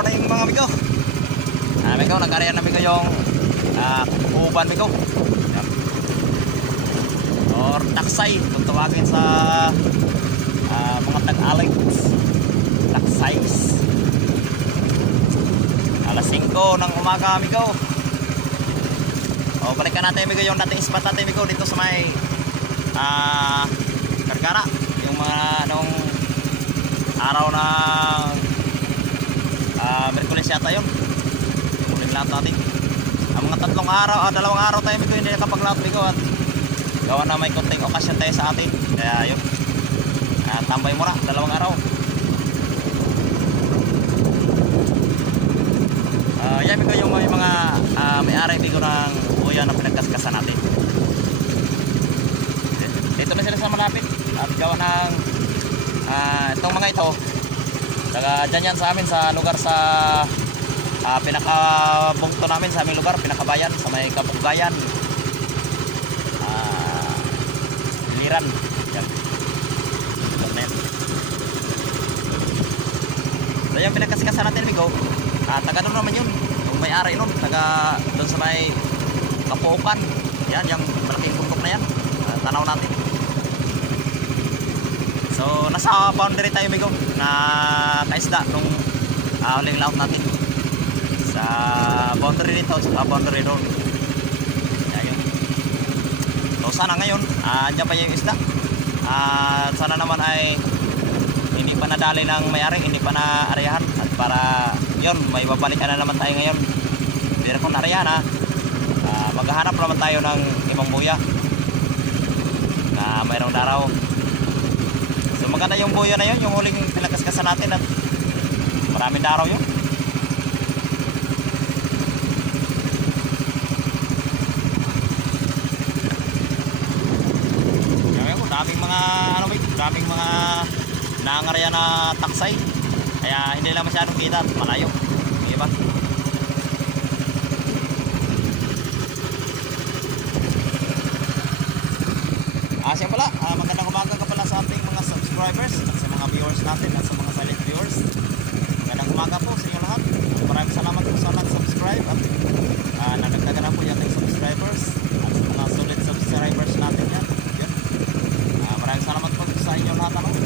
morning mga amigo. Amigo, nag-area na amigo yung uban amigo. Yan. Or taksay kung tawagin sa mga tag-alig. Taksais. Alas 5 ng umaga amigo. O balikan natin amigo yung dating spot natin amigo dito sa may Karkara. Yung mga nung araw na Merkulis yata yun. Yung huling lahat natin. Ang mga dalawang araw tayo amigo hindi nakapaglahat amigo at gawa na may konting okasyon tayo sa atin. Kaya yun, tambay muna dalawang araw. Yan amigo yung may mga may-ari amigo ng buya na pinagkaskasan natin. Dito na sila sa malapit at gawa ng itong mga ito taga dyan yan sa amin sa lugar sa pinakabungto namin sa aming lugar, pinakabayan sa may Kabugayan, Liran yan. So yung pinagkaskasan natin amigo, taga doon naman yun yung may-ari nun, taga doon sa may Kapuukan yan, yung malaking bundok na yan, tanaw natin. So nasa boundary tayo amigo na kaisda nung huling laot natin sa boundary dito sa boundary doon. Ayun. So sana ngayon andyan pa yung isda at sana naman ay hindi pa nadali ng may-ari, hindi pa na-areahan at para yun may babalikan na naman tayo ngayon. Pero kung na-areahan maghahanap naman tayo ng ibang buya na mayroong daraw. So maganda yung buyo na yun, yung huling pinagkaskasan natin at maraming daraw yun. Daming mga nangangarya na taksay. Kaya hindi lang masyadong kita at malayo. Di ba? Siya pala, magandang umaga ka pala sa ating mga subscribers at sa mga viewers natin at sa mga silent viewers. Magandang umaga po sa inyo lahat. Maraming salamat po sa nag-subscribe at nadagdagan na po yung ating subscribers at sa mga solid subscribers natin yan. Maraming salamat po sa inyo lahat.